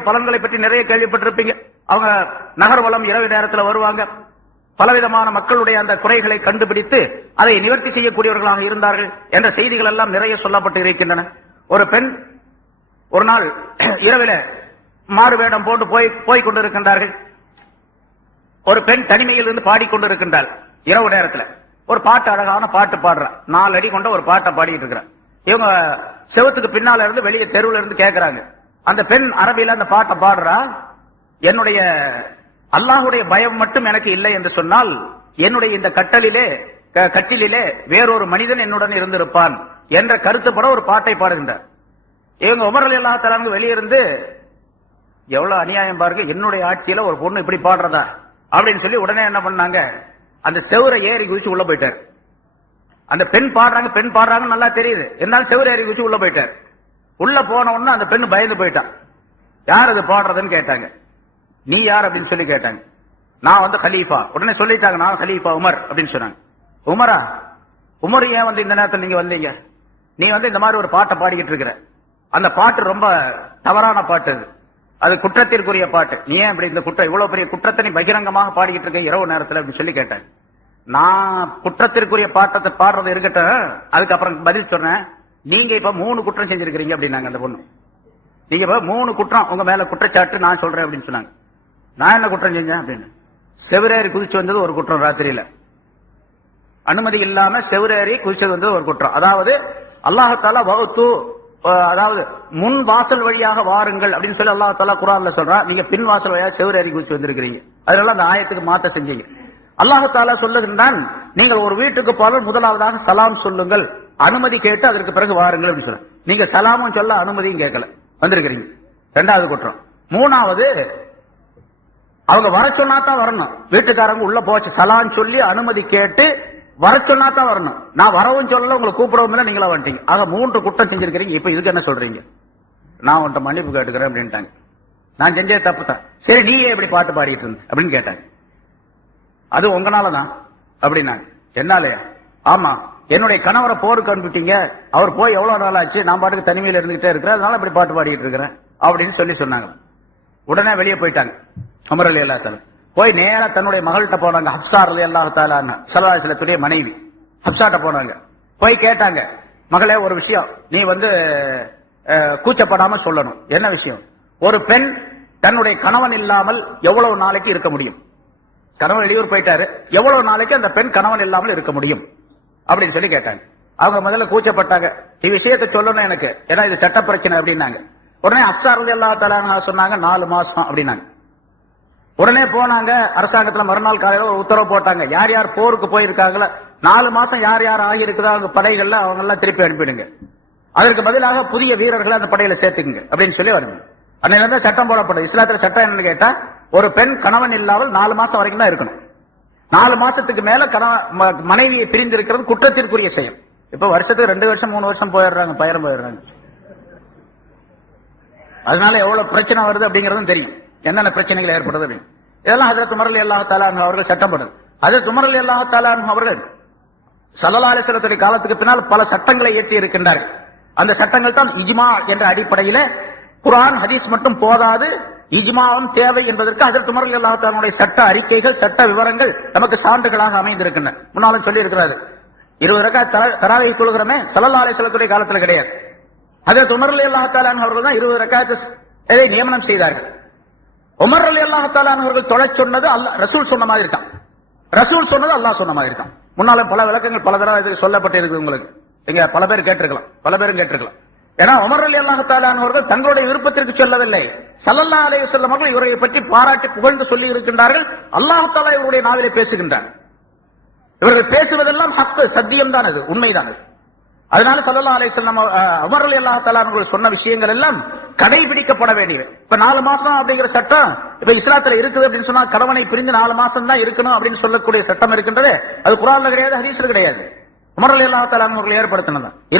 பலன்களை பற்றி நிறைய கேள்விப்பட்டிருப்பீங்க. அவங்க நகர்வலம் இரவு நேரத்தில் வருவாங்க. பலவிதமான மக்களுடைய அந்த குறைகளை கண்டுபிடித்து அதை நிவர்த்தி செய்யக்கூடியவர்களாக இருந்தார்கள் என்ற செய்திகள் எல்லாம் நிறைய சொல்லப்பட்டு இருக்கின்றன. ஒரு பெண் ஒரு நாள் இரவில மாறு வேடம் போட்டு போய் போய் கொண்டிருக்கின்றார்கள். ஒரு பெண் தனிமையில் இருந்து பாடிக்கொண்டிருக்கின்றாள் இரவு நேரத்துல. ஒரு பாட்டு அழகான பாட்டு பாடுறான் நாலு அடி கொண்ட ஒரு பாட்டை பாடிட்டு இருக்கிறான் இவங்க செவத்துக்கு பின்னால இருந்து வெளியே தெருவுல இருந்து கேட்கிறாங்க அந்த பெண் அரபியில அந்த பாட்டை பாடுறா என்னுடைய அல்லாஹுடைய பயம் மட்டும் எனக்கு இல்லை என்று சொன்னால் என்னுடைய இந்த கட்டலிலே க- கட்டிலிலே வேறொரு மனிதன் என்னுடன் இருந்திருப்பான் என்ற கருத்துப்பட ஒரு பாட்டை பாடுகின்றார். இவங்க உமர் அலி அல்லா தலாங்க வெளியிருந்து எவ்வளவு அநியாயம் பாருங்க என்னுடைய ஆட்சியில ஒரு பொண்ணு இப்படி பாடுறதா? அப்படின்னு சொல்லி உடனே என்ன பண்ணாங்க அந்த செவுரை ஏறி குதிச்சு உள்ள போயிட்டார். அந்த பெண் பாடுறாங்க பெண் பாடுறாங்க நல்லா தெரியுது. இருந்தாலும் செவரை ஏறி குதிச்சு உள்ள போயிட்டார். உள்ள போன உடனே அந்த பெண் பயந்து போயிட்டான் யார் அது பாடுறதுன்னு கேட்டாங்க. நீ யார் அப்படின்னு சொல்லி கேட்டாங்க. நான் வந்து கலீஃபா. உடனே சொல்லிட்டாங்க நான் கலீஃபா உமர் அப்படின்னு சொன்னாங்க. உமரா உமர் ஏன் வந்து இந்த நேரத்தில் நீங்க வந்தீங்க? நீ வந்து இந்த மாதிரி ஒரு பாட்டை பாடிக்கிட்டு இருக்கிற. அந்த பாட்டு ரொம்ப தவறான பாட்டு அது. அது குற்றத்திற்குரிய பாட்டு. நீ ஏன் இப்படி இந்த குற்றம் இவ்வளவு பெரிய குற்றத்தை நீ பகிரங்கமாக பாடிக்கிட்டு இருக்க இரவு நேரத்தில் அப்படின்னு சொல்லி கேட்டேன் நான் குற்றத்திற்குரிய பாட்டத்தை பாடுறது இருக்கட்டும். அதுக்கப்புறம் பதில் சொன்னேன். நீங்க இப்ப மூணு குற்றம் செஞ்சிருக்கிறீங்க அப்படின்னாங்க அந்த பொண்ணு. நீங்க இப்ப மூணு குற்றம் உங்க மேல குற்றச்சாட்டு நான் சொல்றேன் அப்படின்னு சொன்னாங்க. நான் என்ன குற்றம் செஞ்சேன் அப்படின்னு. செவிரேறி குதிச்சு வந்தது ஒரு குற்றம் ராத்திரியில. அனுமதி இல்லாம செவிரேறி குதிச்சது வந்தது ஒரு குற்றம். அதாவது அல்லாஹால வகுத்து அதாவது முன் வாசல் வழியாக வாருங்கள் அப்படின்னு சொல்லி அல்லாஹால குரான்ல சொல்றான். நீங்க பின் வாசல் வழியாக செவிரேறி குதிச்சு வந்திருக்கிறீங்க. அதனால அந்த ஆயத்துக்கு மாத்த செஞ்சீங்க. அல்லாஹால சொல்லுகின்றான் நீங்கள் ஒரு வீட்டுக்கு போல முதலாவதாக சலாம் சொல்லுங்கள். அனுமதி கேட்டு அதற்கு பிறகு வாருங்கள் அப்படின்னு சொல்ல நீங்க சலாமும் சொல்ல அனுமதியும் கேட்கல. வந்திருக்கிறீங்க. ரெண்டாவது குற்றம். மூணாவது அவங்க வர சொன்னா தான் வரணும். வீட்டுக்காரங்க உள்ள போச்சு. சலான்னு சொல்லி அனுமதி கேட்டு வர சொன்னா தான் வரணும். நான் வரவும் சொல்லல உங்களை கூப்பிடவும் இல்லை நீங்களா வந்துட்டீங்க. ஆக மூன்று குற்றம் செஞ்சிருக்கிறீங்க. இப்ப இதுக்கு என்ன சொல்றீங்க? நான் உன்ட்ட மன்னிப்பு கேட்டுக்கிறேன் அப்படின்ட்டாங்க. நான் செஞ்சே தப்பு தான். சரி நீ ஏன் இப்படி பாட்டு பாடிட்டு இருந்த அப்படின்னு கேட்டாங்க. அது உங்களால தான் அப்படின்னாங்க. என்னாலயா? ஆமா. என்னுடைய கணவரை போருக்கு அனுப்பிட்டீங்க அவர் போய் எவ்வளவு நாள் ஆச்சு? நான் பாட்டுக்கு தனிமையில் இருந்துகிட்டே இருக்கிறேன். அதனால இப்படி பாட்டு பாடிட்டு இருக்கிறேன் அப்படின்னு சொல்லி சொன்னாங்க. உடனே வெளியே போயிட்டாங்க. அமர் அலி அல்லா போய் நேரா தன்னுடைய மகள்கிட்ட போனாங்க. ஹப்சார் அலி அல்லா தாலான்னு சல்லாஹலத்துடைய மனைவி. ஹப்சாட்ட போனாங்க. போய் கேட்டாங்க மகளே ஒரு விஷயம். நீ வந்து கூச்சப்படாம சொல்லணும். என்ன விஷயம்? ஒரு பெண் தன்னுடைய கணவன் இல்லாமல் எவ்வளவு நாளைக்கு இருக்க முடியும்? கணவன் வெளியூர் போயிட்டாரு. எவ்வளவு நாளைக்கு அந்த பெண் கணவன் இல்லாமல் இருக்க முடியும்? அப்படின்னு சொல்லி கேட்டாங்க. அவங்க முதல்ல கூச்சப்பட்டாங்க. விஷயத்தை சொல்லணும் எனக்கு. ஏன்னா இது சட்ட பிரச்சனை அப்படின்னாங்க. உடனே அப்சார் எல்லா தலாங்க சொன்னாங்க நாலு மாசம் அப்படின்னாங்க. உடனே போனாங்க. அரசாங்கத்துல மறுநாள் காலையில ஒரு உத்தரவு போட்டாங்க. யார் யார் போருக்கு போயிருக்காங்களோ நாலு மாசம் யார் யார் ஆகியிருக்குதோ அவங்க படைகள்ல அவங்க எல்லாம் திருப்பி அனுப்பிடுங்க. அதற்கு பதிலாக புதிய வீரர்களை அந்த படையில சேர்த்துக்குங்க அப்படின்னு சொல்லி வருங்க. அன்னையில இருந்து சட்டம் போடப்படும். இஸ்லாத்துல சட்டம் என்னன்னு கேட்டா ஒரு பெண் கணவன் இல்லாமல் நாலு மாசம் வரைக்கும் தான் இருக்கணும். நாலு மாசத்துக்கு மேல ம- மனைவியை பிரிந்திருக்கிறது குற்றத்திற்குரிய செயல். இப்ப வருஷத்துக்கு ரெண்டு வருஷம் மூணு வருஷம் போயிடுறாங்க பயிரம் போயிடுறாங்க. அதனால எவ்வளவு பிரச்சனை வருது அப்படிங்கறதும் தெரியும். என்னென்ன பிரச்சனைகள் ஏற்படுது அப்படின்னு. இதெல்லாம் ஹஜரத் உமர் எல்லா தாலான் அவர்கள் சட்டப்படுது. அது உமர் எல்லா தாலான் அவர்கள் சல்லல்லாஹு காலத்துக்கு பின்னால் பல சட்டங்களை இயற்றி இருக்கின்றார்கள். அந்த சட்டங்கள் தான் இஜ்மா என்ற அடிப்படையில குரான் ஹதீஸ் மட்டும் போதாது. இஜ்மாவும் தேவை என்பதற்கு அதற்கு உமர் அல்லாஹாலுடைய சட்ட அறிக்கைகள் சட்ட விவரங்கள் நமக்கு சான்றுகளாக அமைந்திருக்கின்றன. முன்னாலும் சொல்லி இருக்கிறாரு இருபது ரக்கா தராவை கொள்கிறோமே சல்லல்லாஹு அலைஹி காலத்தில் காலத்துல கிடையாது. அதற்கு உமர் அலி அல்லாஹ் அவர்கள் தான் இருபது ரக்காத்து நியமனம் செய்தார்கள். உமர் அலி அல்லாஹாலான் அவர்கள் தொலை சொன்னது அல்லா ரசூல் சொன்ன மாதிரி தான் ரசூல் சொன்னது அல்லாஹ் சொன்ன மாதிரி தான் முன்னால பல விளக்கங்கள் பல தடவை இதுக்கு சொல்லப்பட்டிருக்கு உங்களுக்கு. இங்க பல பேர் கேட்டிருக்கலாம் பல பேரும் கேட்டிருக்கலாம். ஏன்னா உமர் அலி அல்லாஹாலான் அவர்கள் தங்களுடைய விருப்பத்திற்கு சொல்லவில்லை. சல்லல்லா அலே வஸல்லம் அவர்கள் இவரை பற்றி பாராட்டி புகழ்ந்து சொல்லி இருக்கின்றார்கள். அல்லாஹாலா இவருடைய நாவிலே பேசுகின்றார். இவர்கள் பேசுவதெல்லாம் ஹக்கு சத்தியம் தான் அது உண்மைதான் அது. அதனால சல்லல்லா அலே அஹ், உமர் அலி அல்லாஹ் அவர்கள் சொன்ன விஷயங்கள் எல்லாம் கடைபிடிக்கப்பட வேண்டியது இப்ப நாலு மாசம் அப்படிங்கிற சட்டம் இப்ப இஸ்லாத்துல இருக்குது அப்படின்னு சொன்னா கணவனை பிரிந்து நாலு மாசம் தான் இருக்கணும் அப்படின்னு சொல்லக்கூடிய சட்டம் இருக்கின்றது. அது குரான்ல கிடையாது ஹரீஸ்ல கிடையாது. உமரல் அலி அல்லாஹ் தஆலா அவர்கள்